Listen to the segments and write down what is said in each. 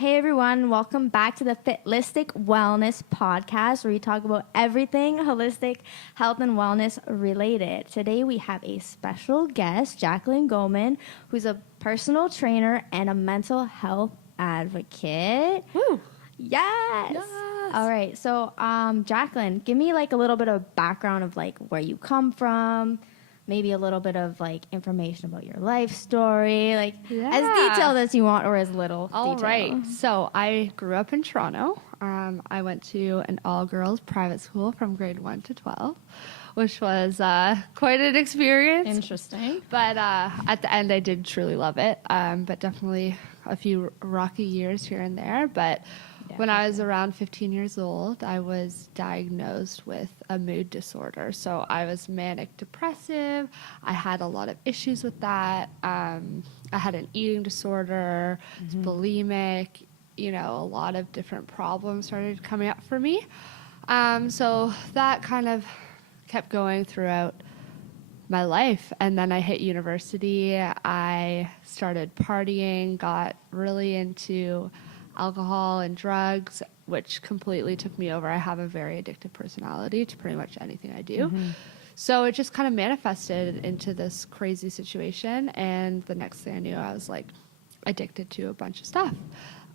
Hey everyone, welcome back to the Fitlistic Wellness Podcast, where we talk about everything holistic, health and wellness related. Today we have a special guest, Jaclyn Goman, who's a personal trainer and a mental health advocate. Woo! Yes. All right. So, Jaclyn, give me like a little bit of background of like where you come from, maybe a little bit of like information about your life story, like as detailed as you want or as little All detail. right. So I grew up in Toronto. I went to an all-girls private school from grade 1 to 12, which was quite an experience. Interesting. But at the end, I did truly love it. But definitely a few rocky years here and there. But when I was around 15 years old, I was diagnosed with a mood disorder. So I was manic depressive. I had a lot of issues with that. I had an eating disorder, bulimic, a lot of different problems started coming up for me. So that kind of kept going throughout my life. And then I hit university. I started partying, got really into alcohol and drugs, which completely took me over. I have a very addictive personality to pretty much anything I do. So it just kind of manifested into this crazy situation. And the next thing I knew, I was like addicted to a bunch of stuff.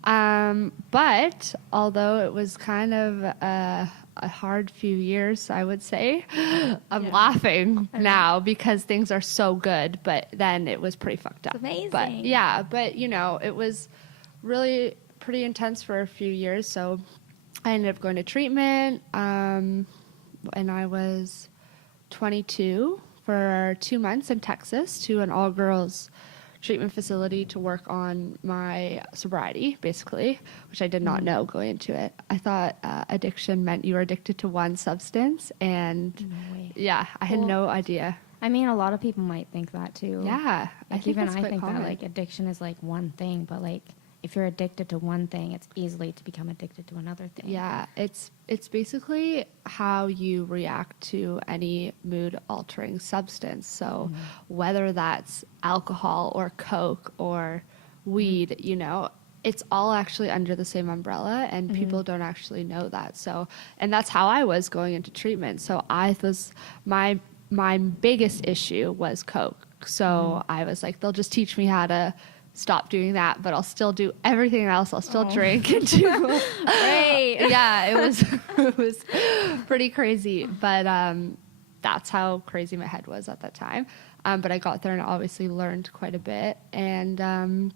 But although it was kind of a hard few years, I would say, I'm laughing now because things are so good, but then it was pretty fucked up. It's amazing. But it was really pretty intense for a few years. So I ended up going to treatment, and I was 22 for 2 months in Texas to an all-girls treatment facility to work on my sobriety, basically, which I did not know going into it. I thought addiction meant you were addicted to one substance, and I had no idea. I mean, a lot of people might think that too. Yeah, I think that like addiction is like one thing, but like if you're addicted to one thing, it's easily to become addicted to another thing. Yeah, it's basically how you react to any mood-altering substance. So whether that's alcohol or Coke or weed, it's all actually under the same umbrella, and people don't actually know that. So, and that's how I was going into treatment. So my biggest issue was Coke. So I was like, they'll just teach me how to stop doing that, but I'll still do everything else. I'll still drink and do. Right. Yeah, it was pretty crazy, but that's how crazy my head was at that time. But I got there and obviously learned quite a bit, and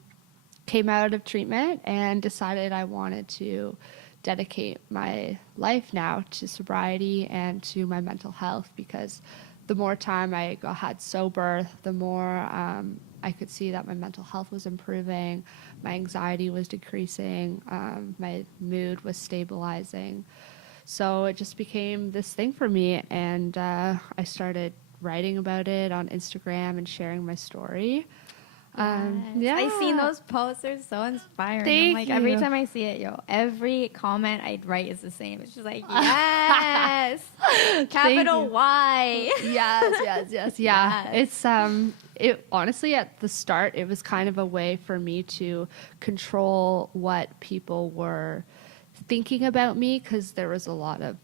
came out of treatment and decided I wanted to dedicate my life now to sobriety and to my mental health, because the more time I had sober, the more I could see that my mental health was improving, my anxiety was decreasing, my mood was stabilizing. So it just became this thing for me, and I started writing about it on Instagram and sharing my story. I've seen those posts. They're so inspiring. Thank you. Every time I see it, every comment I'd write is the same. It's just like, yes, capital Y. Yes. Yeah. It's it honestly, at the start, it was kind of a way for me to control what people were thinking about me, because there was a lot of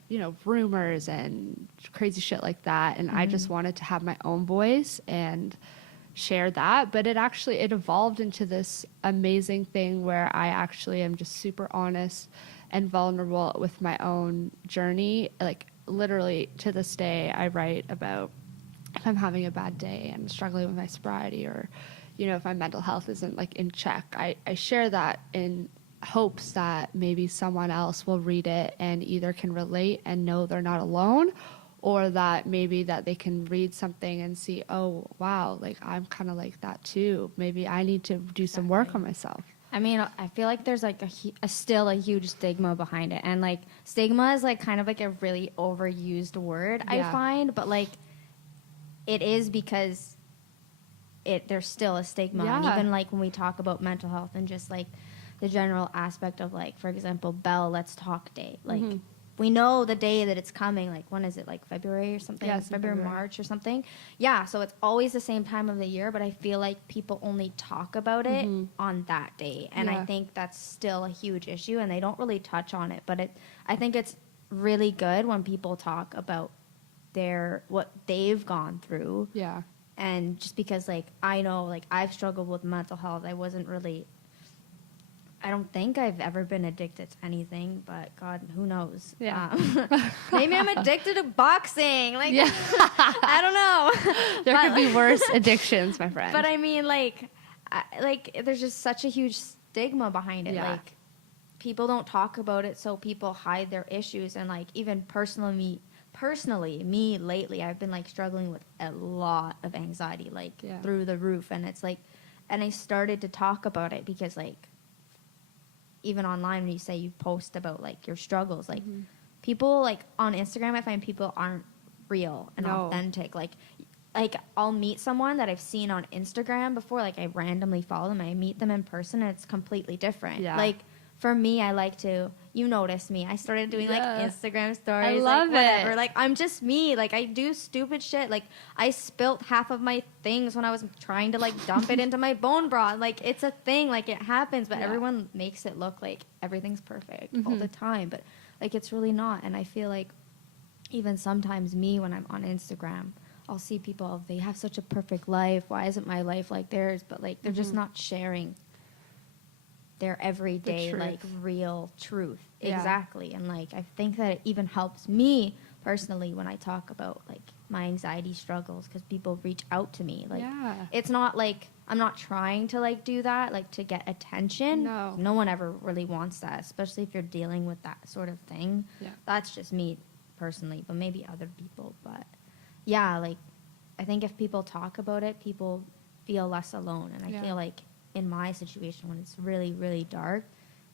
rumors and crazy shit like that, and I just wanted to have my own voice and share that. But it evolved into this amazing thing where I actually am just super honest and vulnerable with my own journey. Like literally to this day, I write about if I'm having a bad day and struggling with my sobriety, or if my mental health isn't like in check. I share that in hopes that maybe someone else will read it and either can relate and know they're not alone, or that maybe that they can read something and see, oh, wow, like I'm kind of like that too. Maybe I need to do some work on myself. I mean, I feel like there's like still a huge stigma behind it. And like stigma is like kind of like a really overused word, I find. But like it is because there's still a stigma. Yeah. And even like when we talk about mental health and just like the general aspect of like, for example, Bell Let's Talk Day. Like we know the day that it's coming. Like, when is it? Like February or something? Yeah, February, March or something. Yeah, so it's always the same time of the year, but I feel like people only talk about it on that day. And I think that's still a huge issue, and they don't really touch on it. But I think it's really good when people talk about what they've gone through. Yeah. And just because, like, I know, like, I've struggled with mental health. I don't think I've ever been addicted to anything, but God, who knows? Yeah. Maybe I'm addicted to boxing. Like, I don't know. There could be worse addictions, my friend. But I mean, like there's just such a huge stigma behind it. Yeah. Like, people don't talk about it, so people hide their issues. And, like, even personally, me lately, I've been, like, struggling with a lot of anxiety, like, through the roof. And it's like, and I started to talk about it because, like, even online, when you say you post about, like, your struggles, like, people, like, on Instagram, I find people aren't real and authentic. Like, I'll meet someone that I've seen on Instagram before. Like, I randomly follow them. I meet them in person, and it's completely different. Yeah. Like, for me, I like to, you notice me. I started doing, like, Instagram stories. I love whatever. it. Like, I'm just me. Like, I do stupid shit. Like, I spilt half of my things when I was trying to, like, dump it into my bone broth. Like, it's a thing. Like, it happens. But everyone makes it look like everything's perfect all the time. But, like, it's really not. And I feel like even sometimes me, when I'm on Instagram, I'll see people, they have such a perfect life. Why isn't my life like theirs? But, like, they're just not sharing their everyday, like, real truth. Exactly. And, like, I think that it even helps me personally when I talk about, like, my anxiety struggles, because people reach out to me. Like, it's not like I'm not trying to, like, do that, like, to get attention. No one ever really wants that, especially if you're dealing with that sort of thing. That's just me personally, but maybe other people. But yeah, like, I think if people talk about it, people feel less alone. And I feel like in my situation, when it's really, really dark,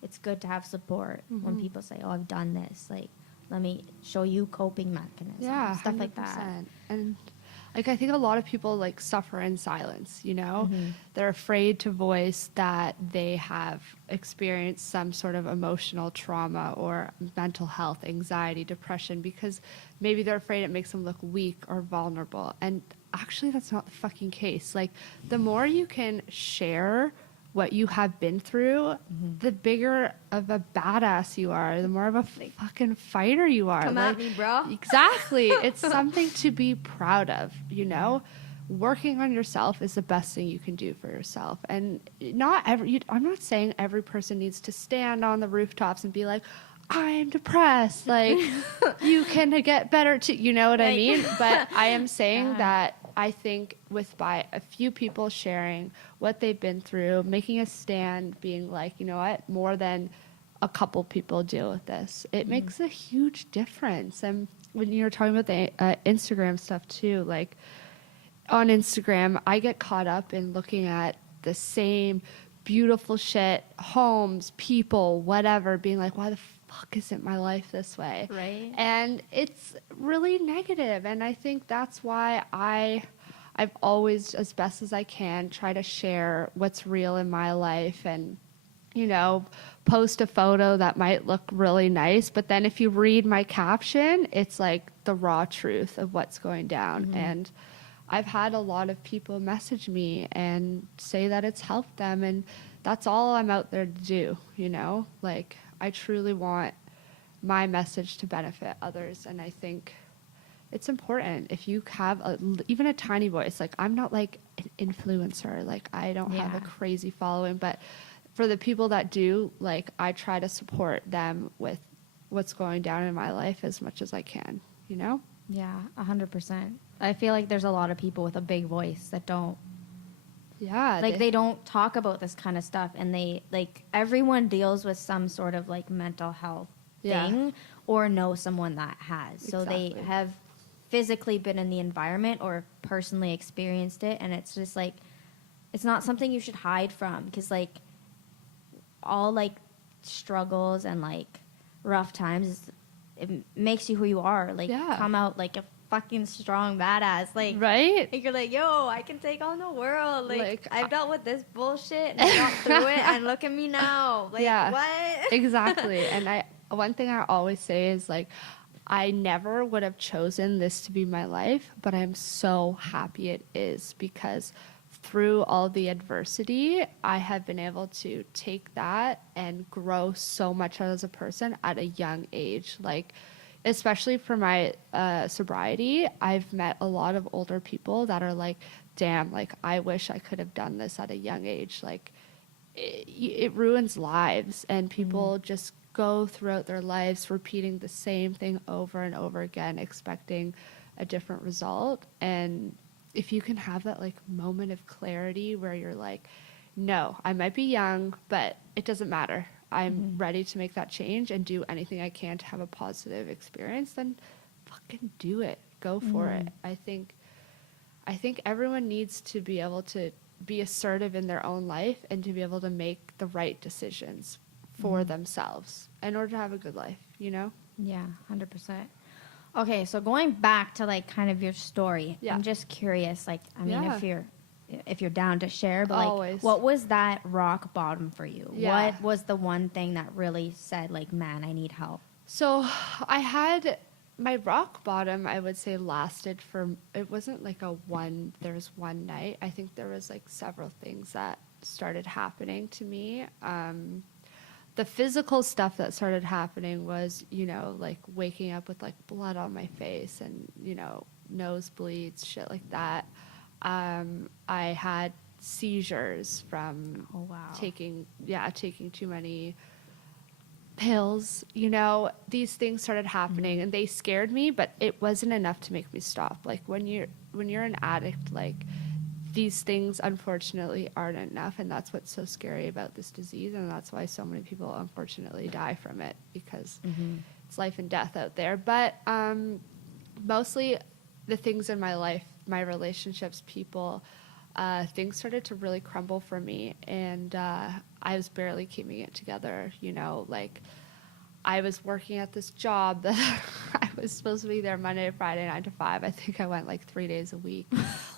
it's good to have support when people say, oh, I've done this. Like, let me show you coping mechanisms, stuff 100%. Like that. And, like, I think a lot of people, like, suffer in silence, you know? They're afraid to voice that they have experienced some sort of emotional trauma or mental health, anxiety, depression, because maybe they're afraid it makes them look weak or vulnerable. And actually, that's not the fucking case. Like, the more you can share what you have been through, the bigger of a badass you are, the more of a fucking fighter you are. Come at me, bro. Exactly. It's something to be proud of, you know? Working on yourself is the best thing you can do for yourself. And I'm not saying every person needs to stand on the rooftops and be like, I'm depressed. Like, you can get better too. You know what I mean? But I am saying that I think by a few people sharing what they've been through, making a stand, being like, you know what, more than a couple people deal with this, it makes a huge difference. And when you're talking about the Instagram stuff too, like, on Instagram, I get caught up in looking at the same beautiful shit, homes, people, whatever, being like, why the fuck isn't my life this way? Right. And it's really negative. And I think that's why I've always, as best as I can, try to share what's real in my life and, you know, post a photo that might look really nice. But then if you read my caption, it's like the raw truth of what's going down. And I've had a lot of people message me and say that it's helped them. And that's all I'm out there to do, you know? Like, I truly want my message to benefit others. And I think it's important if you have even a tiny voice. Like, I'm not like an influencer. Like, I don't have a crazy following. But for the people that do, like, I try to support them with what's going down in my life as much as I can, you know? Yeah, 100%. I feel like there's a lot of people with a big voice that don't. Yeah. Like, they don't talk about this kind of stuff, and they, like, everyone deals with some sort of, like, mental health thing or know someone that has. So they have physically been in the environment or personally experienced it, and it's just, like, it's not something you should hide from, because, like, all, like, struggles and, like, rough times, it makes you who you are. Like, come out like a fucking strong badass. Like, right? Like, you're like, yo, I can take on the world. Like I've dealt with this bullshit and I got through it, and look at me now. Like, what? Exactly. And one thing I always say is like, I never would have chosen this to be my life, but I'm so happy it is, because through all the adversity, I have been able to take that and grow so much as a person at a young age. Like, especially for my sobriety, I've met a lot of older people that are like, damn, like, I wish I could have done this at a young age. Like, it ruins lives, and people just go throughout their lives repeating the same thing over and over again, expecting a different result. And if you can have that like moment of clarity where you're like, no, I might be young, but it doesn't matter. I'm ready to make that change and do anything I can to have a positive experience, then fucking do it. Go for it. I think everyone needs to be able to be assertive in their own life and to be able to make the right decisions for themselves in order to have a good life, you know? Yeah, 100%. Okay, so going back to like kind of your story, I'm just curious, like, I mean, if you're down to share, but like, what was that rock bottom for you? Yeah. What was the one thing that really said like, man, I need help? So I had my rock bottom, I would say, lasted for, it wasn't like there was one night. I think there was like several things that started happening to me. The physical stuff that started happening was, you know, like waking up with like blood on my face and, you know, nosebleeds, shit like that. I had seizures from taking too many pills. You know, these things started happening and they scared me, but it wasn't enough to make me stop. Like when you're an addict, like, these things unfortunately aren't enough, and that's what's so scary about this disease, and that's why so many people unfortunately die from it, because it's life and death out there. But mostly the things in my life, my relationships, people, things started to really crumble for me, and I was barely keeping it together, you know, like I was working at this job that I was supposed to be there Monday to Friday, 9 to 5. I think I went like 3 days a week.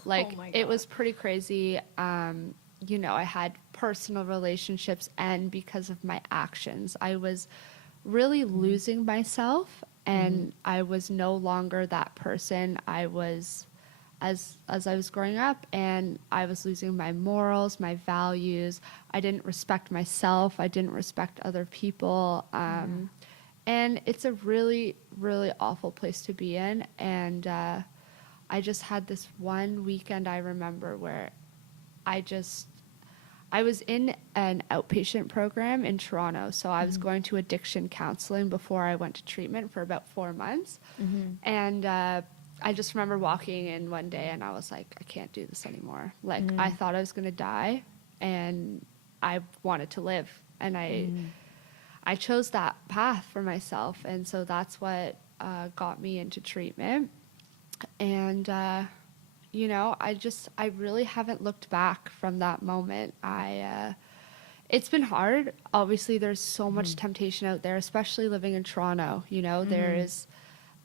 Like, it was pretty crazy. You know, I had personal relationships end because of my actions. I was really losing myself, and I was no longer that person I was as I was growing up, and I was losing my morals, my values. I didn't respect myself. I didn't respect other people. And it's a really, really awful place to be in. And I just had this one weekend I remember where I was in an outpatient program in Toronto. So I was going to addiction counseling before I went to treatment for about 4 months. And I just remember walking in one day and I was like, I can't do this anymore. Like, I thought I was going to die and I wanted to live. And I chose that path for myself. And so that's what got me into treatment. And, you know, I really haven't looked back from that moment. It's been hard. Obviously, there's so much temptation out there, especially living in Toronto. You know,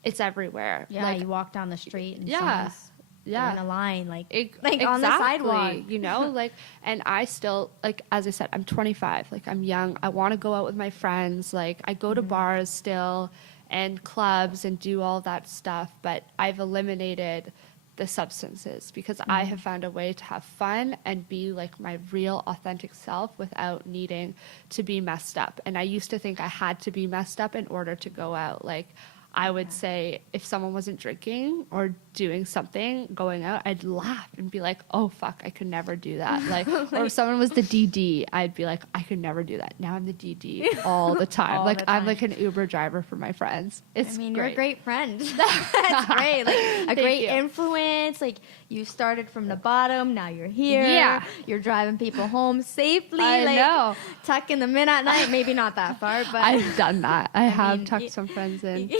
it's everywhere. Yeah, like, you walk down the street and someone's doing a line, like exactly, on the sidewalk. You know, like, and I still, like, as I said, I'm 25. Like, I'm young. I want to go out with my friends. Like, I go to bars still and clubs and do all that stuff, but I've eliminated the substances because I have found a way to have fun and be like my real authentic self without needing to be messed up. And I used to think I had to be messed up in order to go out. Like, I would say if someone wasn't drinking or doing something, going out, I'd laugh and be like, oh, fuck, I could never do that. Like, or if someone was the DD, I'd be like, I could never do that. Now I'm the DD all the time. Like, I'm like an Uber driver for my friends. It's great. You're a great friend. That's great. Like, a great influence. Like, you started from the bottom. Now you're here. Yeah. You're driving people home safely. I know. Tucking them in at night. Maybe not that far, but I've done that. I have tucked some friends in.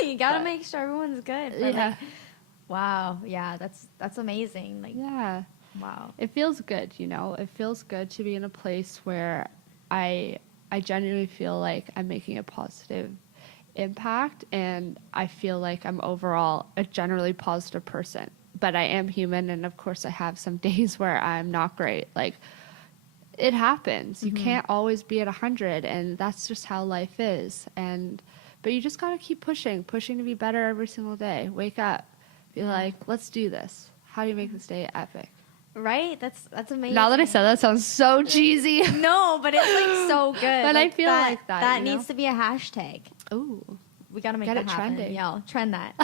You gotta make sure everyone's good. But Yeah. like, wow. Yeah, that's amazing. Like, yeah. Wow. It feels good, you know. It feels good to be in a place where I genuinely feel like I'm making a positive impact, and I feel like I'm overall a generally positive person. But I am human, and of course I have some days where I'm not great. Like, it happens. You can't always be at 100, and that's just how life is. But you just got to keep pushing to be better every single day. Wake up, be like, let's do this. How do you make this day epic? Right? That's amazing. Now that I said that, sounds so cheesy. No, but it's like so good. But like I feel like that. That needs to be a hashtag. Ooh. We got to make Get that it happen. trending. Yo, trend that.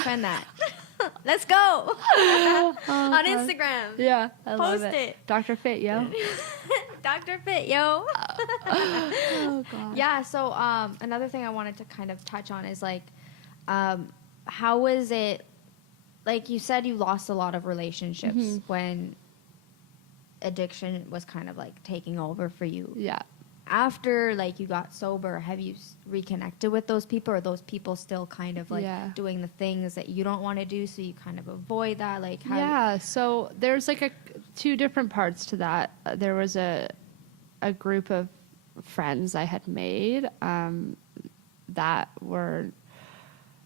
Let's go. On God. Instagram. Yeah. I love Post it. Dr. Fit, yo. Dr. Fit, yo. Oh, God. Yeah, so another thing I wanted to kind of touch on is like, how was it, like you said you lost a lot of relationships when addiction was kind of like taking over for you. Yeah. After like you got sober, have you reconnected with those people, or are those people still kind of like doing the things that you don't want to do, so you kind of avoid that? Like how so there's like two different parts to that. There was a group of friends I had made that were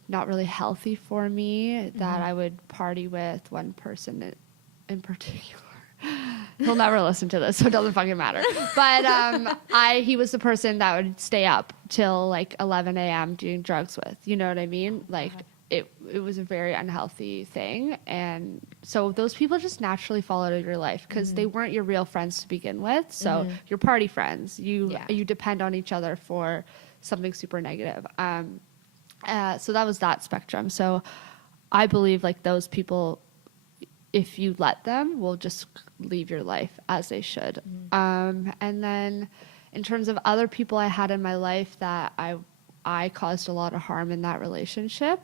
not really healthy for me, that I would party with. One person in particular, he'll never listen to this, so it doesn't fucking matter. But he was the person that would stay up till like 11 a.m. doing drugs with. You know what I mean? Like it was a very unhealthy thing, and so those people just naturally fall out of your life because they weren't your real friends to begin with. So your party friends, you depend on each other for something super negative. So that was that spectrum. So I believe like those people, if you let them, will just leave your life as they should. And then in terms of other people I had in my life that I caused a lot of harm in that relationship,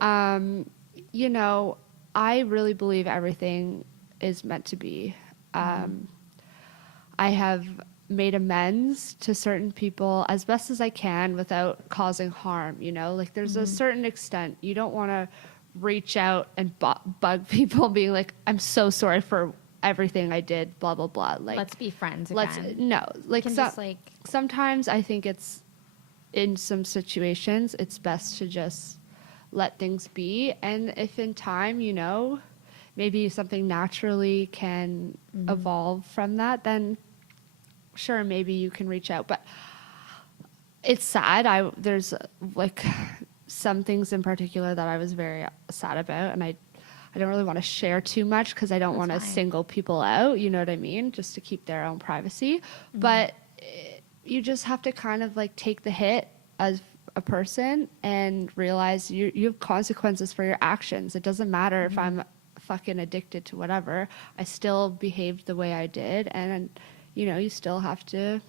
you know, I really believe everything is meant to be. I have made amends to certain people as best as I can without causing harm, you know? Like there's a certain extent. You don't want to reach out and bug people being like, I'm so sorry for everything I did, blah, blah, blah. Like, let's be friends again. Sometimes I think it's, in some situations, it's best to just let things be. And if in time, you know, maybe something naturally can evolve from that, then sure, maybe you can reach out. But it's sad. There's like some things in particular that I was very sad about, and I don't really want to share too much because I don't want to single people out, you know what I mean, just to keep their own privacy. But you just have to kind of like take the hit as a person and realize you have consequences for your actions. It doesn't matter if I'm fucking addicted to whatever. I still behaved the way I did, and you know, you still have to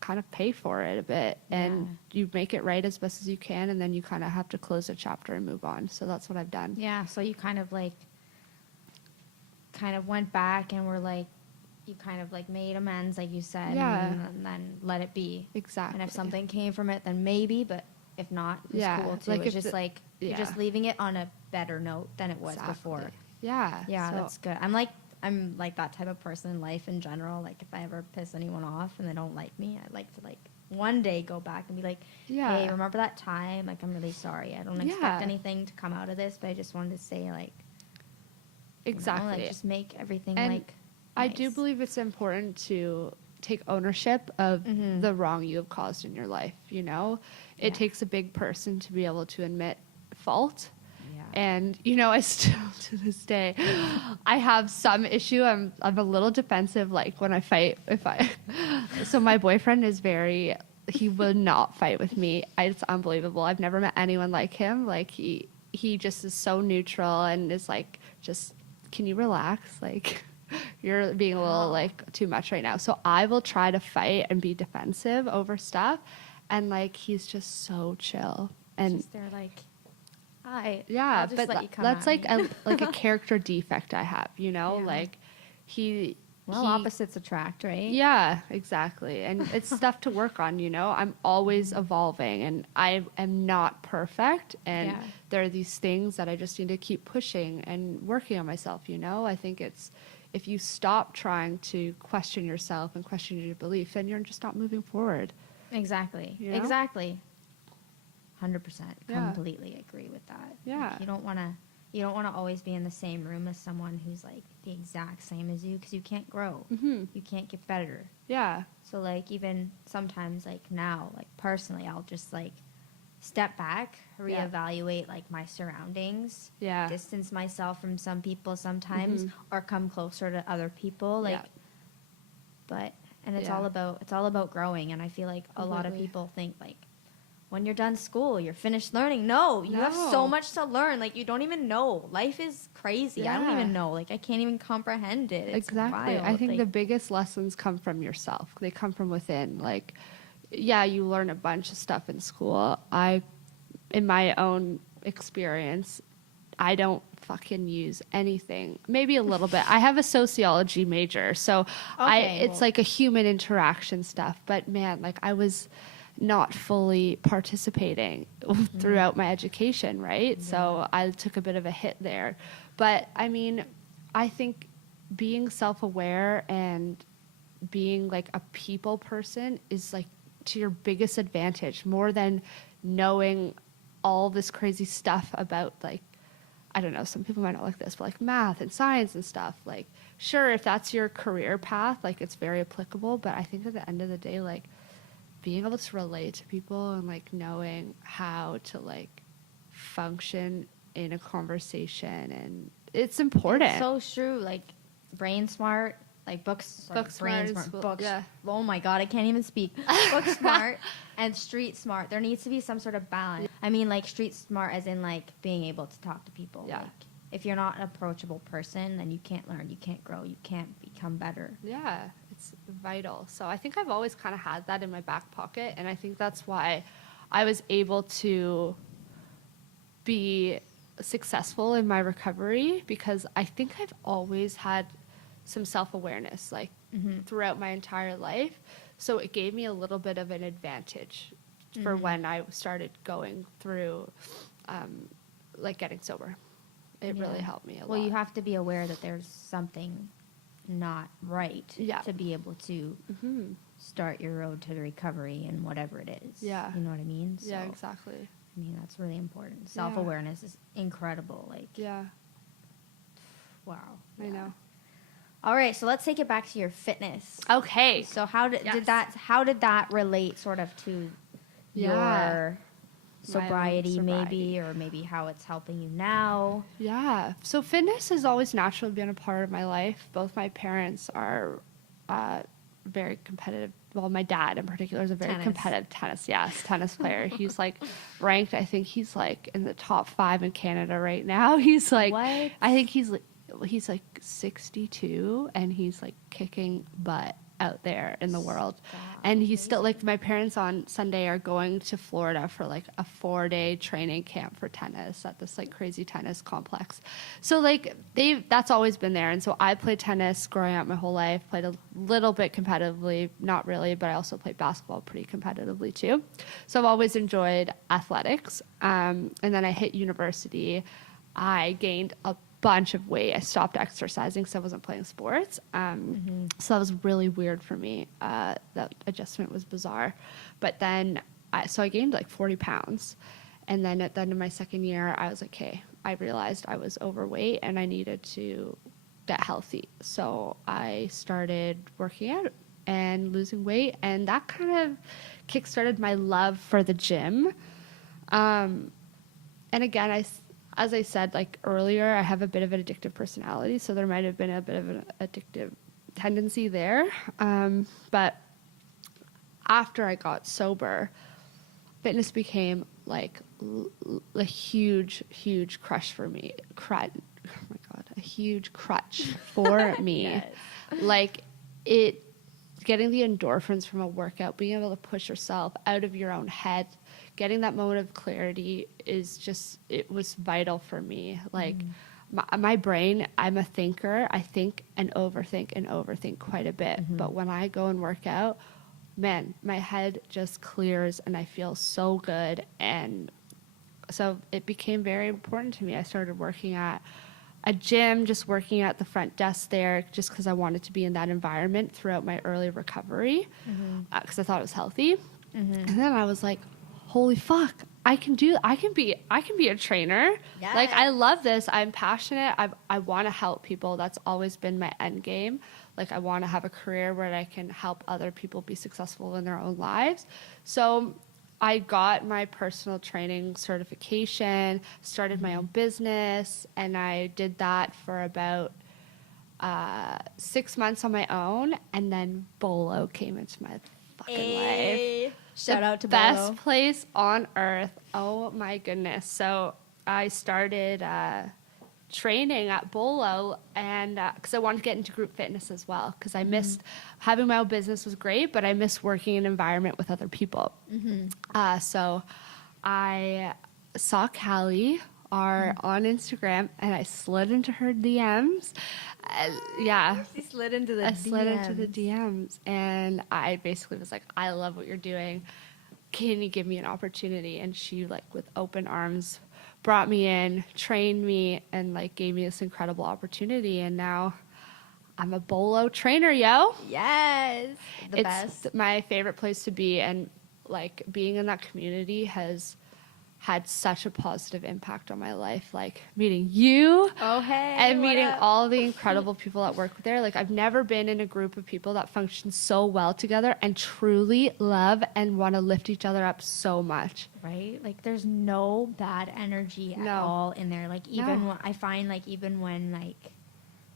kind of pay for it a bit, and you make it right as best as you can, and then you kind of have to close a chapter and move on. So that's what I've done. Yeah. So you kind of went back and were like, you kind of like made amends, like you said, and then let it be. Exactly. And if something came from it, then maybe, but if not, it's cool too. Like it's just you're just leaving it on a better note than it was before. Yeah. Yeah, so that's good. I'm like that type of person in life in general. Like if I ever piss anyone off and they don't like me, I like to like one day go back and be like, hey, remember that time? Like, I'm really sorry. I don't expect anything to come out of this, but I just wanted to say like, exactly. You know, like, just make everything and like I nice. do believe it's important to take ownership of the wrong you have caused in your life. You know, it takes a big person to be able to admit fault. And, you know, I still, to this day, I have some issue. I'm a little defensive, like, when I fight. So my boyfriend is he will not fight with me. It's unbelievable. I've never met anyone like him. Like, he just is so neutral and is like, just, can you relax? Like, you're being a little, like, too much right now. So I will try to fight and be defensive over stuff. And, like, he's just so chill. And just they're like... but that's like a character defect I have, you know, like opposites attract, right? Yeah, exactly. And it's stuff to work on, you know. I'm always evolving, and I am not perfect, and there are these things that I just need to keep pushing and working on myself, you know. I think it's, if you stop trying to question yourself and question your belief, then you're just not moving forward. Exactly. You know? Exactly. 100%. Completely agree with that. Yeah. Like, you don't want to you don't want to always be in the same room as someone who's like the exact same as you, because you can't grow. You can't get better. Yeah. So like even sometimes like now, like personally, I'll just like step back, reevaluate like my surroundings, distance myself from some people sometimes, or come closer to other people. Like, but and it's all about growing. And I feel like a lot of people think like, when you're done school, you're finished learning. No, you have so much to learn. Like, you don't even know. Life is crazy. I don't even know. Like, I can't even comprehend it. It's exactly. wild. I think the biggest lessons come from yourself. They come from within. Like, yeah, you learn a bunch of stuff in school. In my own experience, I don't fucking use anything. Maybe a little bit. I have a sociology major, so it's like a human interaction stuff. But man, like I was not fully participating throughout my education, right? So I took a bit of a hit there. But I mean, I think being self-aware and being like a people person is like to your biggest advantage, more than knowing all this crazy stuff about like, I don't know, some people might not like this, but like math and science and stuff. Like, sure, if that's your career path, like it's very applicable. But I think at the end of the day, like, being able to relate to people and like knowing how to like function in a conversation, and it's important. It's so true. Like brain smart, like book smart, books. Yeah. Oh my god, I can't even speak. Book smart and street smart. There needs to be some sort of balance. I mean, like street smart as in like being able to talk to people. Yeah. Like, if you're not an approachable person, then you can't learn, you can't grow, you can't become better. Yeah, it's vital. So I think I've always kind of had that in my back pocket, and I think that's why I was able to be successful in my recovery, because I think I've always had some self-awareness, like throughout my entire life. So it gave me a little bit of an advantage for when I started going through, like getting sober. It really helped me a lot. Well, you have to be aware that there's something not right to be able to start your road to the recovery and whatever it is. Yeah. You know what I mean? So, yeah, exactly. I mean, that's really important. Self-awareness is incredible. Like, wow. I know. All right, so let's take it back to your fitness. Okay. So how did that relate sort of to your sobriety maybe, or maybe how it's helping you now? Yeah. So fitness has always naturally been a part of my life. Both my parents are very competitive. Well, my dad in particular is a very competitive tennis player. He's like ranked, I think he's like in the top 5 in Canada right now. He's like, what? I think he's like 62, and he's like kicking butt out there in the world. And he's still like, my parents on Sunday are going to Florida for like a 4-day training camp for tennis at this like crazy tennis complex. So like that's always been there. And so I played tennis growing up my whole life, played a little bit competitively, not really, but I also played basketball pretty competitively too. So I've always enjoyed athletics. And then I hit university. I gained a bunch of weight. I stopped exercising because I wasn't playing sports. So that was really weird for me. That adjustment was bizarre. But then, I gained like 40 pounds. And then at the end of my second year, I was like, okay, I realized I was overweight and I needed to get healthy. So I started working out and losing weight. And that kind of kickstarted my love for the gym. And again, as I said, like earlier, I have a bit of an addictive personality, so there might have been a bit of an addictive tendency there. But after I got sober, fitness became like a huge, huge crush for me. Oh my God, a huge crutch for me. Yes. Like getting the endorphins from a workout, being able to push yourself out of your own head, getting that moment of clarity it was vital for me. Like my brain, I'm a thinker. I think and overthink quite a bit. But when I go and work out, man, my head just clears and I feel so good. And so it became very important to me. I started working at a gym, just working at the front desk there, just because I wanted to be in that environment throughout my early recovery, because I thought it was healthy. And then I was like, holy fuck, I can be a trainer. Yes. Like, I love this. I'm passionate. I want to help people. That's always been my end game. Like, I want to have a career where I can help other people be successful in their own lives. So I got my personal training certification, started my own business, and I did that for about 6 months on my own, and then Bolo came into my fucking life. Shout out to best Bolo. place on earth. Oh my goodness. So I started training at Bolo, and because I wanted to get into group fitness as well, because I missed having my own business was great, but I missed working in an environment with other people. So I saw Callie on Instagram, and I slid into her DMs. She slid into the I slid into the DMs, and I basically was like, I love what you're doing. Can you give me an opportunity? And she, like, with open arms, brought me in, trained me, and, like, gave me this incredible opportunity. And now I'm a Bolo trainer, yo. Yes. It's best. my favorite place to be. And, like, being in that community has had such a positive impact on my life, like meeting you and meeting all the incredible people that work there. Like, I've never been in a group of people that function so well together and truly love and want to lift each other up so much. Right? Like, there's no bad energy at all in there. Like, even when, I find, like, even when, like,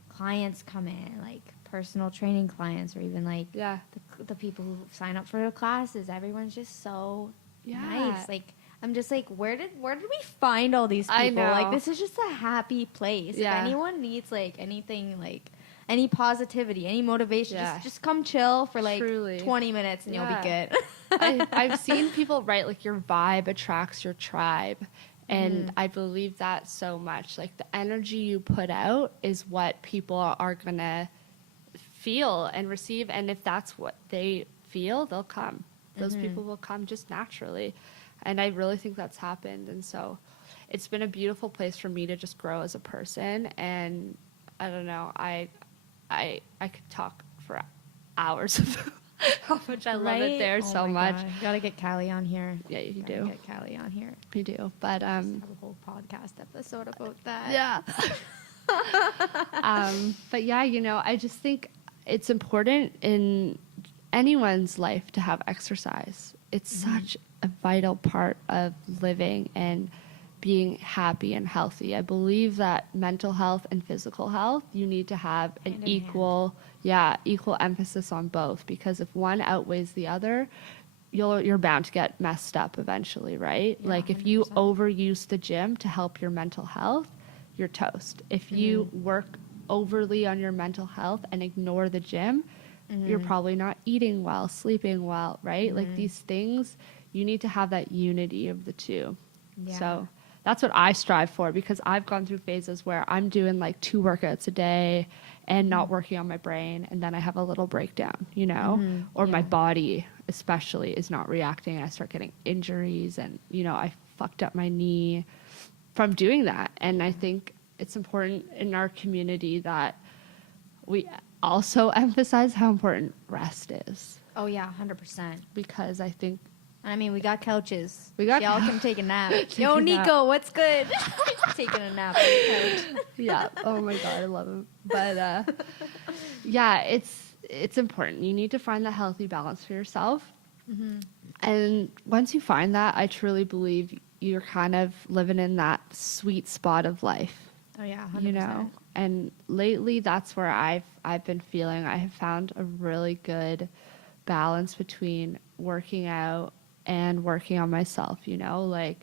clients come in, like personal training clients, or even like the people who sign up for the classes, everyone's just so nice. Like, I'm just like, where did we find all these people? I know. Like, this is just a happy place. Yeah. If anyone needs, like, anything, like, any positivity, any motivation, just come chill for, like, 20 minutes and you'll be good. I've seen people write, like, your vibe attracts your tribe. And I believe that so much. Like, the energy you put out is what people are going to feel and receive. And if that's what they feel, they'll come. Those people will come just naturally. And I really think that's happened. And so it's been a beautiful place for me to just grow as a person. And I don't know, I could talk for hours about how much I love it there so much. God. You gotta get Callie on here. Yeah, you do. Get Callie on here. You do. But have a whole podcast episode about that. Yeah. But yeah, you know, I just think it's important in anyone's life to have exercise. It's such a vital part of living and being happy and healthy. I believe that mental health and physical health, you need to have an equal emphasis on both, because if one outweighs the other, you're bound to get messed up eventually, right? Yeah, like, if you 100%. Overuse the gym to help your mental health, you're toast. If you work overly on your mental health and ignore the gym, you're probably not eating well, sleeping well, right? Like, these things, you need to have that unity of the two. Yeah. So that's what I strive for, because I've gone through phases where I'm doing like 2 workouts a day and not working on my brain, and then I have a little breakdown, you know, or my body especially is not reacting. I start getting injuries, and, you know, I fucked up my knee from doing that. And I think it's important in our community that we also emphasize how important rest is. Oh yeah, 100%. Because I think, I mean, we got couches. Y'all can take a nap. Yo, Nico, what's good? He's taking a nap on the couch. Yeah. Oh my God, I love him. But yeah, it's important. You need to find that healthy balance for yourself. And once you find that, I truly believe you're kind of living in that sweet spot of life. Oh yeah, 100%. You know. And lately, that's where I've been feeling. I have found a really good balance between working out and working on myself, you know? Like,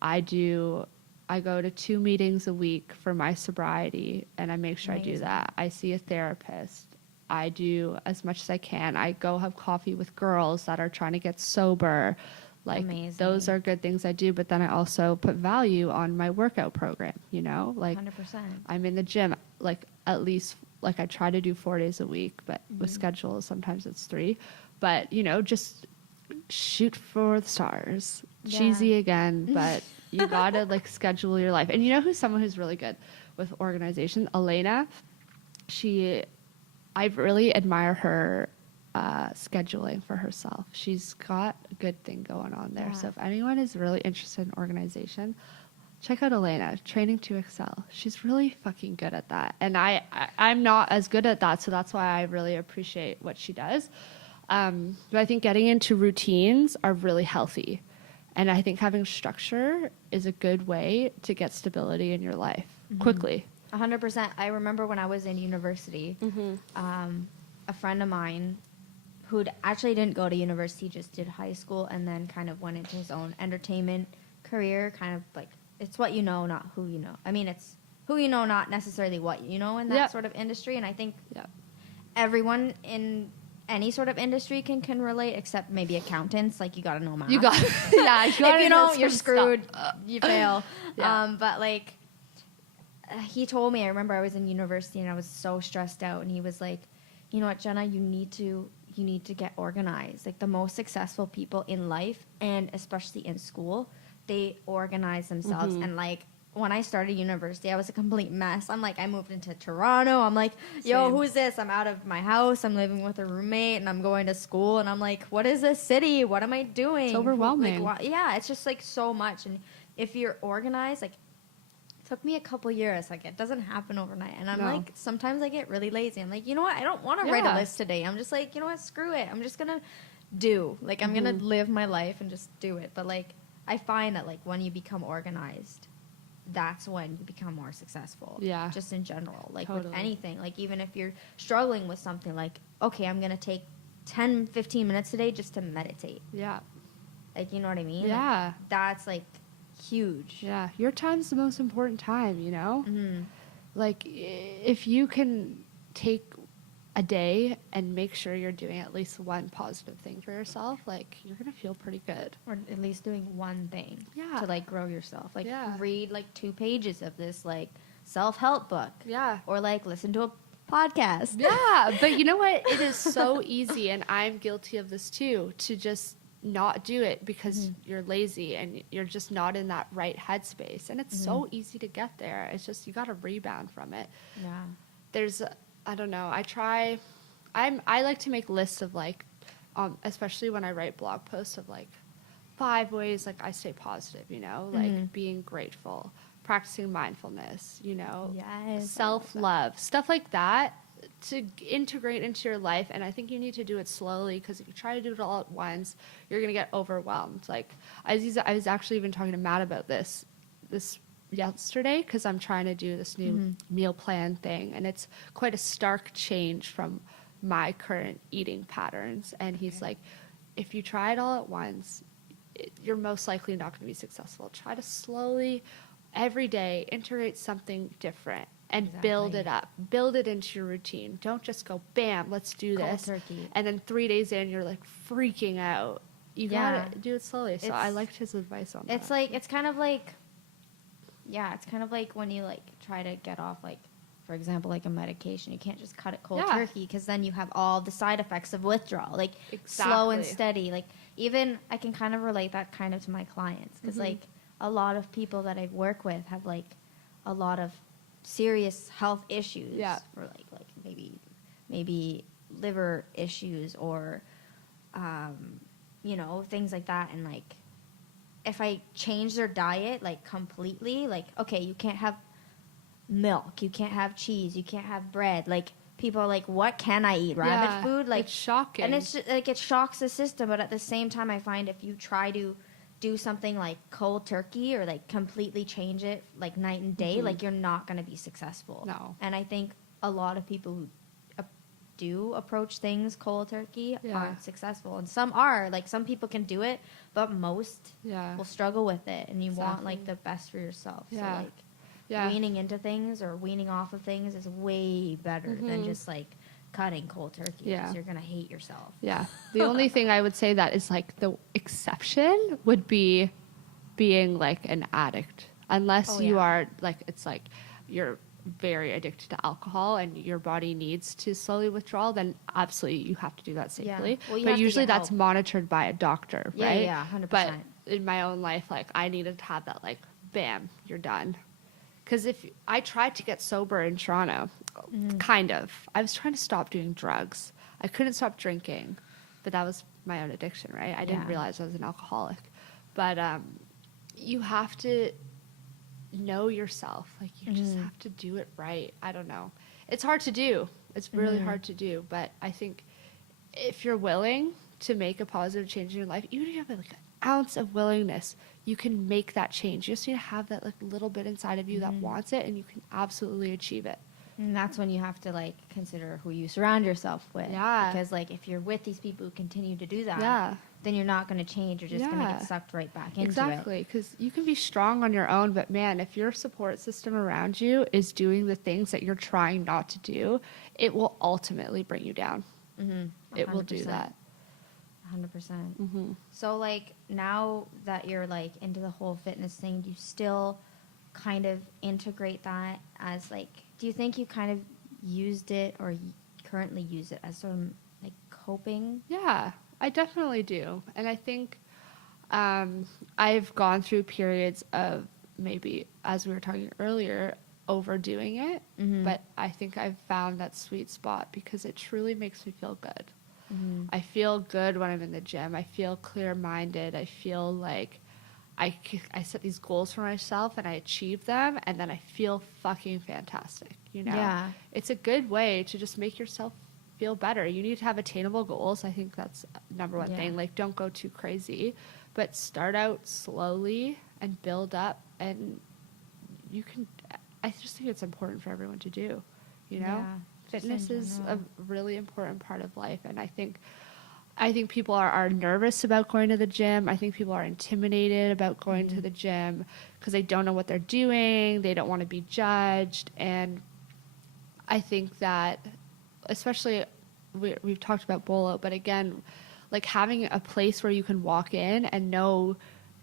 I go to 2 meetings a week for my sobriety, and I make sure I do that. I see a therapist. I do as much as I can. I go have coffee with girls that are trying to get sober. Like, those are good things I do, but then I also put value on my workout program, you know? Like, 100%. I'm in the gym, like, at least, like, I try to do 4 days a week, but with schedules, sometimes it's 3. But, you know, just shoot for the stars. Yeah. Cheesy again, but you gotta, like, schedule your life. And you know who's someone who's really good with organization? Elena. I really admire her scheduling for herself. She's got a good thing going on there. Yeah. So if anyone is really interested in organization, check out Elena, Training to Excel. She's really fucking good at that. And I'm not as good at that, so that's why I really appreciate what she does. But I think getting into routines are really healthy. And I think having structure is a good way to get stability in your life quickly. 100%. I remember when I was in university, a friend of mine who actually didn't go to university, just did high school and then kind of went into his own entertainment career, kind of like, it's what you know, not who you know. I mean, it's who you know, not necessarily what you know in that sort of industry. And I think everyone in any sort of industry can relate, except maybe accountants. Like, you got to know math. You got if you don't, you're screwed. You fail. Yeah. But like, he told me, I remember I was in university and I was so stressed out, and he was like, you know what, Jenna, you need to get organized. Like, the most successful people in life, and especially in school, they organize themselves. And like, when I started university, I was a complete mess. I'm like, I moved into Toronto. I'm like, yo, Same. who's this? I'm out of my house. I'm living with a roommate, and I'm going to school. And I'm like, what is this city? What am I doing? It's overwhelming. Like, yeah, it's just like so much. And if you're organized, like, it took me a couple years. Like, it doesn't happen overnight. And I'm like, sometimes I get really lazy. I'm like, you know what? I don't want to write a list today. I'm just like, you know what? Screw it. I'm just going to do. Like, I'm going to live my life and just do it. But like, I find that like when you become organized, that's when you become more successful. Yeah. Just in general. Like with anything. Like, even if you're struggling with something, like, okay, I'm going to take 10, 15 minutes today just to meditate. Yeah. Like, you know what I mean? Yeah. Like, that's like huge. Yeah. Your time's the most important time, you know? Like, if you can take a day and make sure you're doing at least one positive thing for yourself, like, you're gonna feel pretty good. Or at least doing one thing to like grow yourself. Like, read like 2 pages of this like self-help book. Or like listen to a podcast. But you know what, it is so easy, and I'm guilty of this too, to just not do it because you're lazy and you're just not in that right headspace. And it's so easy to get there. It's just, you got to rebound from it. There's I don't know. I like to make lists of like, especially when I write blog posts, of like 5 ways like I stay positive, you know, like being grateful, practicing mindfulness, you know, self-love, stuff like that, to integrate into your life. And I think you need to do it slowly, because if you try to do it all at once, you're going to get overwhelmed. Like, I was actually even talking to Matt about this yesterday, because I'm trying to do this new meal plan thing, and it's quite a stark change from my current eating patterns. And he's like, if you try it all at once, you're most likely not going to be successful. Try to slowly, every day, integrate something different and build it up, build it into your routine. Don't just go, bam, let's do this, turkey. And then 3 days in, you're like freaking out. You gotta do it slowly. So I liked his advice on that. It's like, it's kind of like when you like try to get off, like, for example, like a medication. You can't just cut it cold turkey, because then you have all the side effects of withdrawal. Like, slow and steady. Like, even I can kind of relate that kind of to my clients, because like a lot of people that I work with have like a lot of serious health issues, or like maybe liver issues, or you know, things like that. And like, if I change their diet like completely, like, okay, you can't have milk, you can't have cheese, you can't have bread, like, people are like, what can I eat? Rabbit food? Like, it's shocking. And it's just, like, it shocks the system. But at the same time, I find if you try to do something like cold turkey, or like completely change it like night and day, like, you're not going to be successful. No. And I think a lot of people who do approach things cold turkey aren't successful. And some are. Like, some people can do it, but most will struggle with it. And you want like the best for yourself. So like, weaning into things or weaning off of things is way better than just like cutting cold turkey, because you're gonna hate yourself. The only thing I would say that is like the exception would be being like an addict, unless you are like, it's like you're very addicted to alcohol and your body needs to slowly withdraw, then absolutely you have to do that safely. But usually that's monitored by a doctor, right? 100%. But in my own life, like, I needed to have that, like, bam, you're done. Because if I tried to get sober in Toronto, kind of, I was trying to stop doing drugs. I couldn't stop drinking, but that was my own addiction, right? I didn't Yeah. realize I was an alcoholic. But you have to know yourself. Like, you just have to do it right. I don't know. It's hard to do. It's really hard to do. But I think if you're willing to make a positive change in your life, even if you have like an ounce of willingness, you can make that change. You just need to have that like little bit inside of you that wants it, and you can absolutely achieve it. And that's when you have to like consider who you surround yourself with. Yeah. Because like if you're with these people who continue to do that, Yeah. then you're not going to change. You're just going to Yeah. get sucked right back into it. Exactly, because you can be strong on your own, but man, if your support system around you is doing the things that you're trying not to do, it will ultimately bring you down. It will do 100%. that. 100%. So like now that you're like into the whole fitness thing, do you still kind of integrate that as like, do you think you kind of used it or currently use it as sort of like coping? Yeah, I definitely do. And I think I've gone through periods of maybe, as we were talking earlier, overdoing it. But I think I've found that sweet spot because it truly makes me feel good. I feel good when I'm in the gym. I feel clear-minded. I feel like I set these goals for myself and I achieve them, and then I feel fucking fantastic, you know? Yeah. It's a good way to just make yourself feel better. You need to have attainable goals. I think that's number one thing. Like, don't go too crazy, but start out slowly and build up, and you can, I just think it's important for everyone to do, you know? Yeah, Fitness is a general. really important part of life, and I think people are nervous about going to the gym. I think people are intimidated about going to the gym because they don't know what they're doing. They don't want to be judged. And I think that, especially, we've talked about Bolo, but again, like having a place where you can walk in and know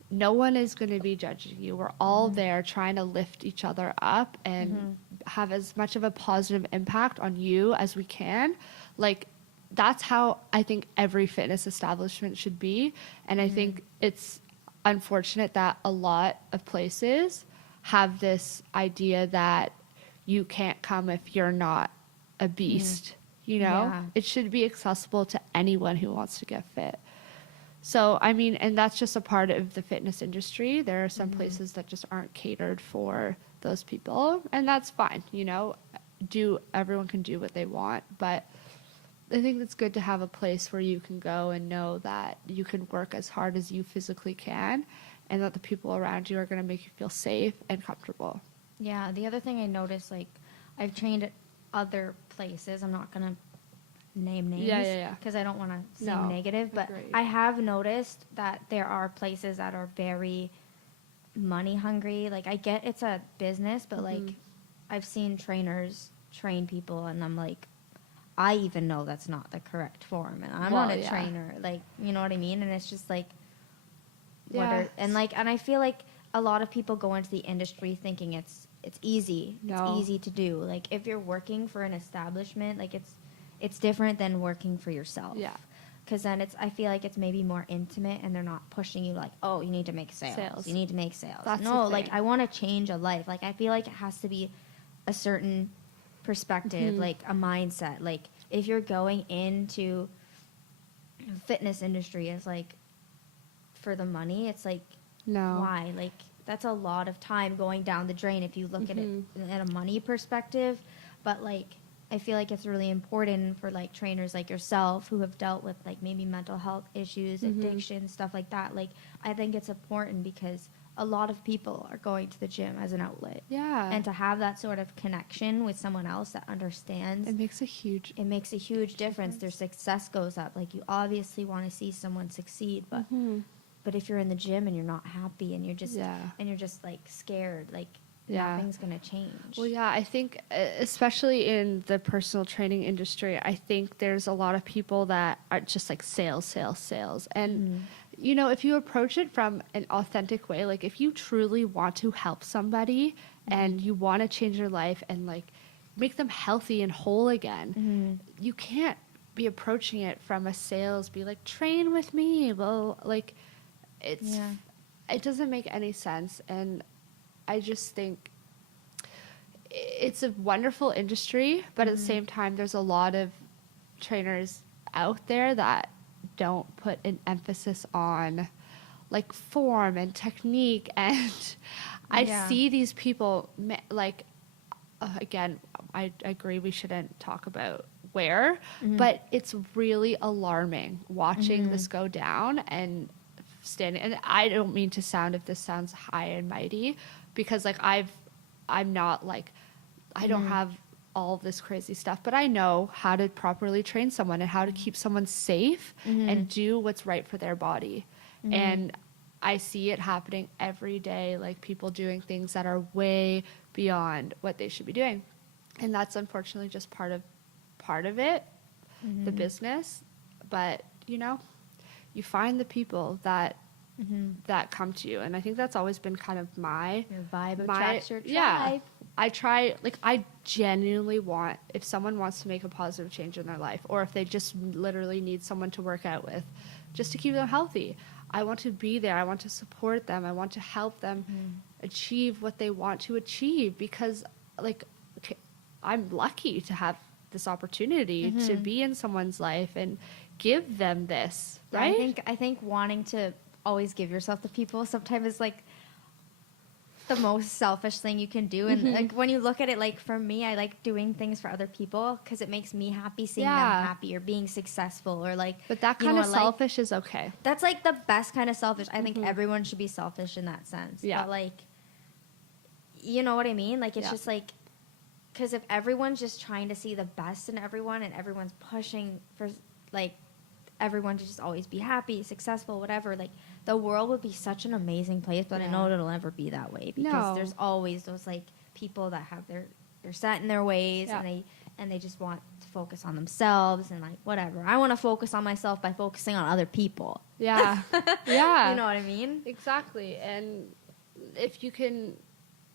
no one is going to be judging you. We're all there trying to lift each other up and have as much of a positive impact on you as we can. Like, that's how I think every fitness establishment should be. And I think it's unfortunate that a lot of places have this idea that you can't come if you're not a beast, you know? Yeah. It should be accessible to anyone who wants to get fit. So, I mean, and that's just a part of the fitness industry. There are some places that just aren't catered for those people, and that's fine, you know? Everyone can do what they want, but I think it's good to have a place where you can go and know that you can work as hard as you physically can, and that the people around you are going to make you feel safe and comfortable. Yeah, the other thing I noticed, like, I've trained at other places. I'm not going to name names. Yeah. Because I don't want to seem No, negative. But agreed. I have noticed that there are places that are very money hungry. Like, I get it's a business, but, like, I've seen trainers train people, and I'm like, I even know that's not the correct form. And I'm not a trainer. Like, you know what I mean? And it's just, like, and I feel like a lot of people go into the industry thinking it's easy. No. It's easy to do. Like, if you're working for an establishment, like, it's different than working for yourself. Yeah. Because then I feel like it's maybe more intimate, and they're not pushing you like, oh, you need to make sales. You need to make sales. That's no, the like, thing. I want to change a life. Like, I feel like it has to be a certain perspective, like a mindset. Like, if you're going into fitness industry as like for the money, it's like, No. why? Like, that's a lot of time going down the drain if you look at it at a money perspective. But like, I feel like it's really important for like trainers like yourself who have dealt with like maybe mental health issues, addiction, stuff like that. Like, I think it's important because a lot of people are going to the gym as an outlet. Yeah. And to have that sort of connection with someone else that understands, it makes a huge difference. Their success goes up. Like, you obviously want to see someone succeed, but if you're in the gym and you're not happy and you're just like scared, like nothing's going to change. Well, yeah, I think especially in the personal training industry, I think there's a lot of people that are just like sales. And you know, if you approach it from an authentic way, like if you truly want to help somebody and you want to change their life and like make them healthy and whole again, you can't be approaching it from a sales, be like, train with me. Well, like it doesn't make any sense. And I just think it's a wonderful industry, but at the same time, there's a lot of trainers out there that don't put an emphasis on like form and technique. And I see these people like, again, I agree we shouldn't talk about wear, but it's really alarming watching this go down and standing. And I don't mean to sound, if this sounds high and mighty, because like I'm not like, I don't have all of this crazy stuff, but I know how to properly train someone and how to keep someone safe and do what's right for their body. And I see it happening every day, like people doing things that are way beyond what they should be doing. And that's unfortunately just part of it, the business. But, you know, you find the people that come to you. And I think that's always been kind of your vibe attracts your tribe. Yeah. I genuinely want, if someone wants to make a positive change in their life, or if they just literally need someone to work out with, just to keep them healthy, I want to be there. I want to support them. I want to help them achieve what they want to achieve, because like, I'm lucky to have this opportunity to be in someone's life and give them this, right? I think wanting to always give yourself to people sometimes is like the most selfish thing you can do. And like when you look at it, like for me, I like doing things for other people because it makes me happy, seeing them happy or being successful, or like, but that kind of selfish is okay. That's like the best kind of selfish. I think everyone should be selfish in that sense. Yeah. But like, you know what I mean? Like, it's just like, because if everyone's just trying to see the best in everyone and everyone's pushing for like everyone to just always be happy, successful, whatever, like the world would be such an amazing place. But I know it'll never be that way, because there's always those like people that have they're set in their ways, and they just want to focus on themselves and like whatever. I want to focus on myself by focusing on other people. Yeah. Yeah. You know what I mean? Exactly. And if you can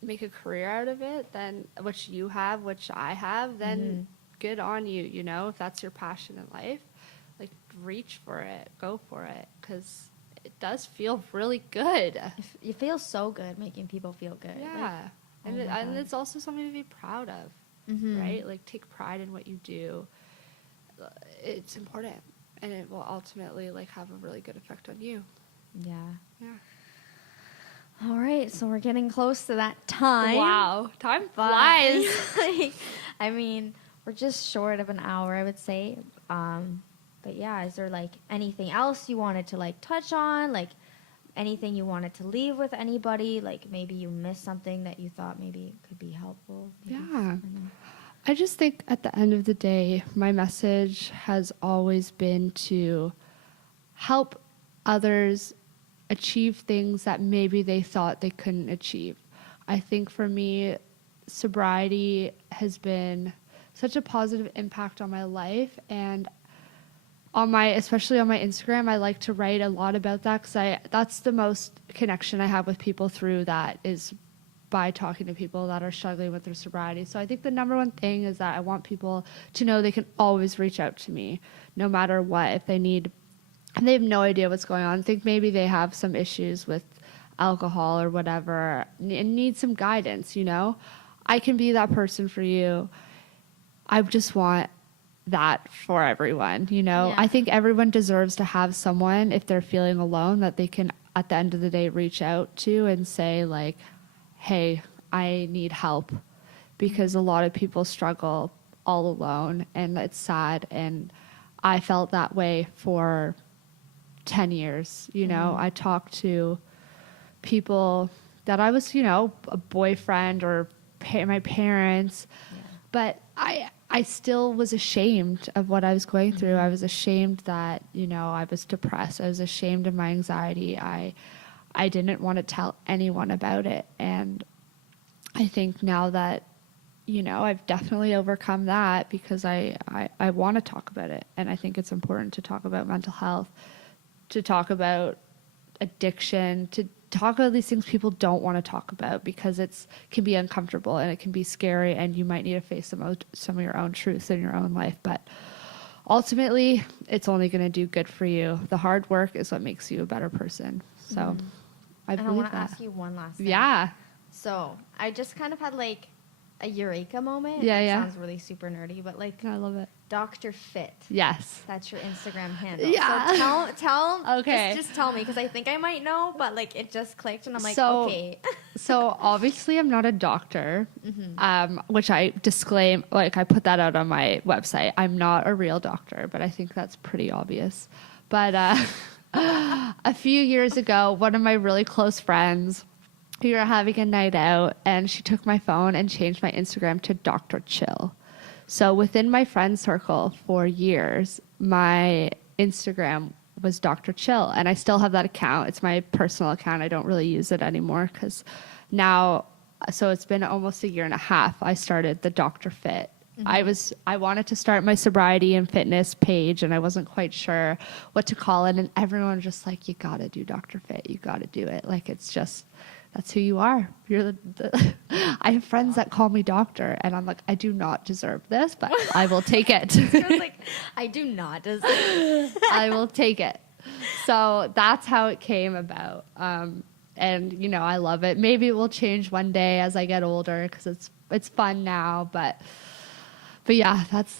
make a career out of it, then which you have, which I have, then good on you. You know, if that's your passion in life, like reach for it, go for it, because it does feel really good. You feel so good making people feel good. Yeah. Like, and it's also something to be proud of, right? Like take pride in what you do. It's important, and it will ultimately like have a really good effect on you. Yeah. Yeah. All right, so we're getting close to that time. Wow, time flies. Like, I mean, we're just short of an hour, I would say. But yeah, is there like anything else you wanted to like touch on? Like anything you wanted to leave with anybody? Like maybe you missed something that you thought maybe could be helpful? Maybe? Yeah. I just think at the end of the day, my message has always been to help others achieve things that maybe they thought they couldn't achieve. I think for me, sobriety has been such a positive impact on my life, and especially on my Instagram, I like to write a lot about that, because that's the most connection I have with people through that, is by talking to people that are struggling with their sobriety. So I think the number one thing is that I want people to know they can always reach out to me, no matter what, if they need. And they have no idea what's going on. I think maybe they have some issues with alcohol or whatever and need some guidance, you know? I can be that person for you. I just want that for everyone, you know? Yeah. I think everyone deserves to have someone, if they're feeling alone, that they can, at the end of the day, reach out to and say, like, hey, I need help. Because a lot of people struggle all alone, and it's sad. And I felt that way for 10 years, you know. I talked to people that I was, you know, a boyfriend or my parents, but I still was ashamed of what I was going through. I was ashamed that, you know, I was depressed. I was ashamed of my anxiety. I didn't want to tell anyone about it. And I think now that, you know, I've definitely overcome that, because I want to talk about it. And I think it's important to talk about mental health, to talk about addiction, to talk about these things people don't want to talk about, because it can be uncomfortable and it can be scary, and you might need to face some of your own truths in your own life. But ultimately, it's only going to do good for you. The hard work is what makes you a better person. So I want to ask you one last thing. Yeah. So I just kind of had like a eureka moment. Yeah, It yeah. sounds really super nerdy, but like, I love it. Dr. Fit. Yes. That's your Instagram handle. Yeah. So tell Okay. just tell me, because I think I might know, but like it just clicked and I'm like, So- okay. So obviously I'm not a doctor, which I disclaim, like I put that out on my website. I'm not a real doctor, but I think that's pretty obvious. But a few years ago, one of my really close friends, we were having a night out and she took my phone and changed my Instagram to Dr. Chill. So within my friend circle for years, my Instagram was Dr. Chill, and I still have that account. It's my personal account. I don't really use it anymore because now, so it's been almost a year and a half. I started the Dr. Fit. I wanted to start my sobriety and fitness page, and I wasn't quite sure what to call it. And everyone was just like, you got to do Dr. Fit. You got to do it. Like, it's just, that's who you are. You're I have friends that call me doctor, and I'm like, I do not deserve this, but I will take it. Like, I do not deserve it. I will take it. So that's how it came about. And, you know, I love it. Maybe it will change one day as I get older because it's fun now. But yeah, that's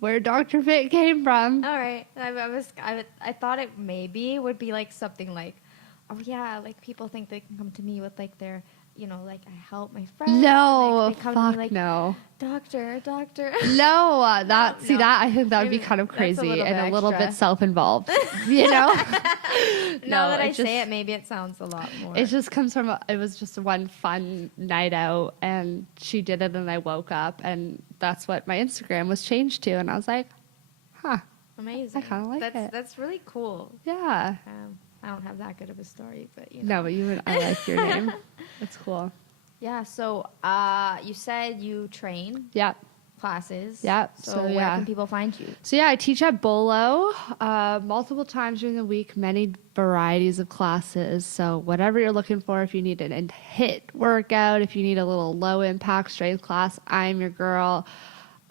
where Dr. Fit came from. All right. I thought it maybe would be like something like, oh yeah, like people think they can come to me with like their, you know, like I help my friends. No, and, like, they come to me fuck like, no. Doctor. No, that I think that would be Maybe kind of that's a crazy little and bit a little extra. bit self-involved, you know? Now that I just- say it, maybe it sounds a lot more. It just comes from, it was just one fun night out and she did it and I woke up and that's what my Instagram was changed to. And I was like, huh, amazing. I kinda like it. That's really cool. yeah. I don't have that good of a story, but you know. No, but I like your name. It's cool. Yeah. So, you said you train Yeah. classes. Yeah, So, so, where yeah. can people find you? So yeah, I teach at Bolo multiple times during the week, many varieties of classes. So whatever you're looking for, if you need an HIIT workout, if you need a little low impact strength class, I'm your girl.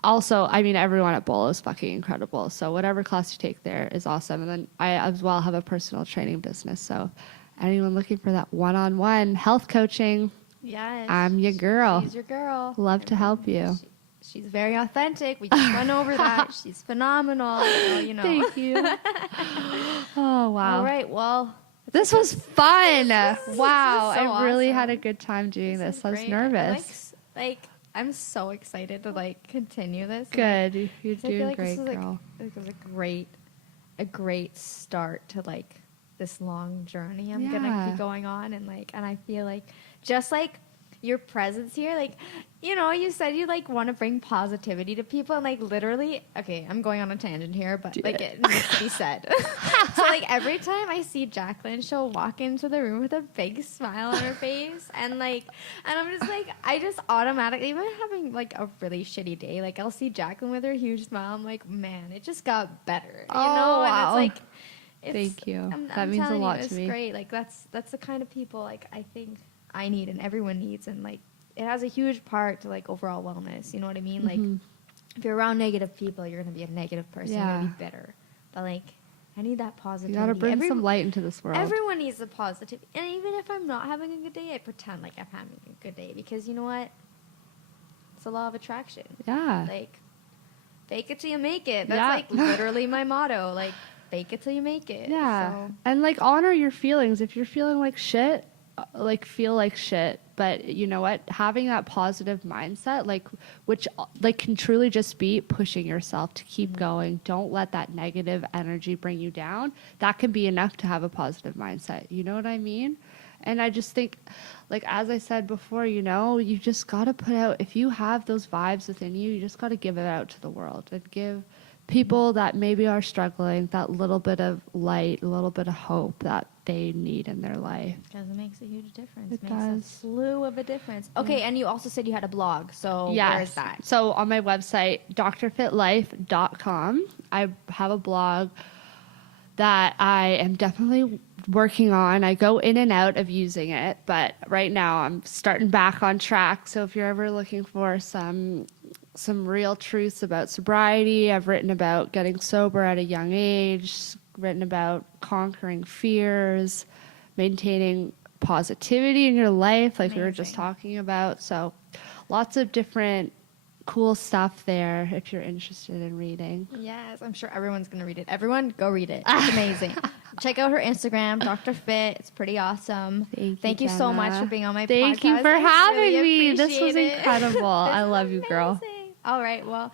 Also, I mean, everyone at Bolo is fucking incredible. So whatever class you take there is awesome. And then I as well have a personal training business. So anyone looking for that one-on-one health coaching, Yes. I'm your girl. She's your girl. Love to help you. She's very authentic. We just went over that. She's phenomenal. So, you know. Thank you. Oh, wow. All right. Well, This was fun. Wow. so I really awesome. had a good time doing this. I was great. nervous. I'm so excited to like continue this. Good. You're I feel doing like great, this was girl. it was a great start to like this long journey I'm gonna Yeah. be going on, and I feel like just like your presence here, like, you know, you said you like want to bring positivity to people, and like literally, okay, I'm going on a tangent here, but Do like it. it needs to be said. So like every time I see Jaclyn, she'll walk into the room with a big smile on her face, and I'm just like, I just automatically, even having like a really shitty day, like I'll see Jaclyn with her huge smile, I'm like, man, it just got better, you know? wow. And it's like, Thank you. I'm That means a telling lot you, to it's me. great. Like that's the kind of people like I think I need and everyone needs, and like it has a huge part to like overall wellness. You know what I mean? Like if you're around negative people, you're gonna be a negative person. You're gonna be bitter. But like I need that You positivity. gotta bring some light into this world. Everyone needs the positive. And even if I'm not having a good day, I pretend like I'm having a good day, because you know what? It's a law of attraction. Yeah. Like fake it till you make it. That's Yeah. like literally my motto. Like fake it till you make it. Yeah. So. And like honor your feelings. If you're feeling like shit, like feel like shit. But you know what? Having that positive mindset, like which like can truly just be pushing yourself to keep going. Don't let that negative energy bring you down. That can be enough to have a positive mindset. You know what I mean? And I just think, like, as I said before, you know, you just got to put out, if you have those vibes within you, you just got to give it out to the world and give people that maybe are struggling that little bit of light, a little bit of hope that they need in their life. Because it makes a huge difference. It makes does. a slew of a difference. Okay, and you also said you had a blog. So Yes. where is that? So on my website, drfitlife.com, I have a blog that I am definitely working on. I go in and out of using it, but right now I'm starting back on track. So if you're ever looking for some real truths about sobriety, I've written about getting sober at a young age, written about conquering fears, maintaining positivity in your life, like we were just Amazing. talking about. So lots of different cool stuff there if you're interested in reading. Yes, I'm sure everyone's going to read it. Everyone, go read it. It's amazing. Check out her Instagram, Dr. Fit. It's pretty awesome. Thank you so much for being on my podcast. Thank you for having me. This was appreciate it. incredible. I love you, girl. All right, well,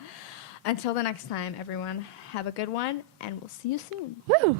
until the next time, everyone, have a good one, and we'll see you soon. Woo!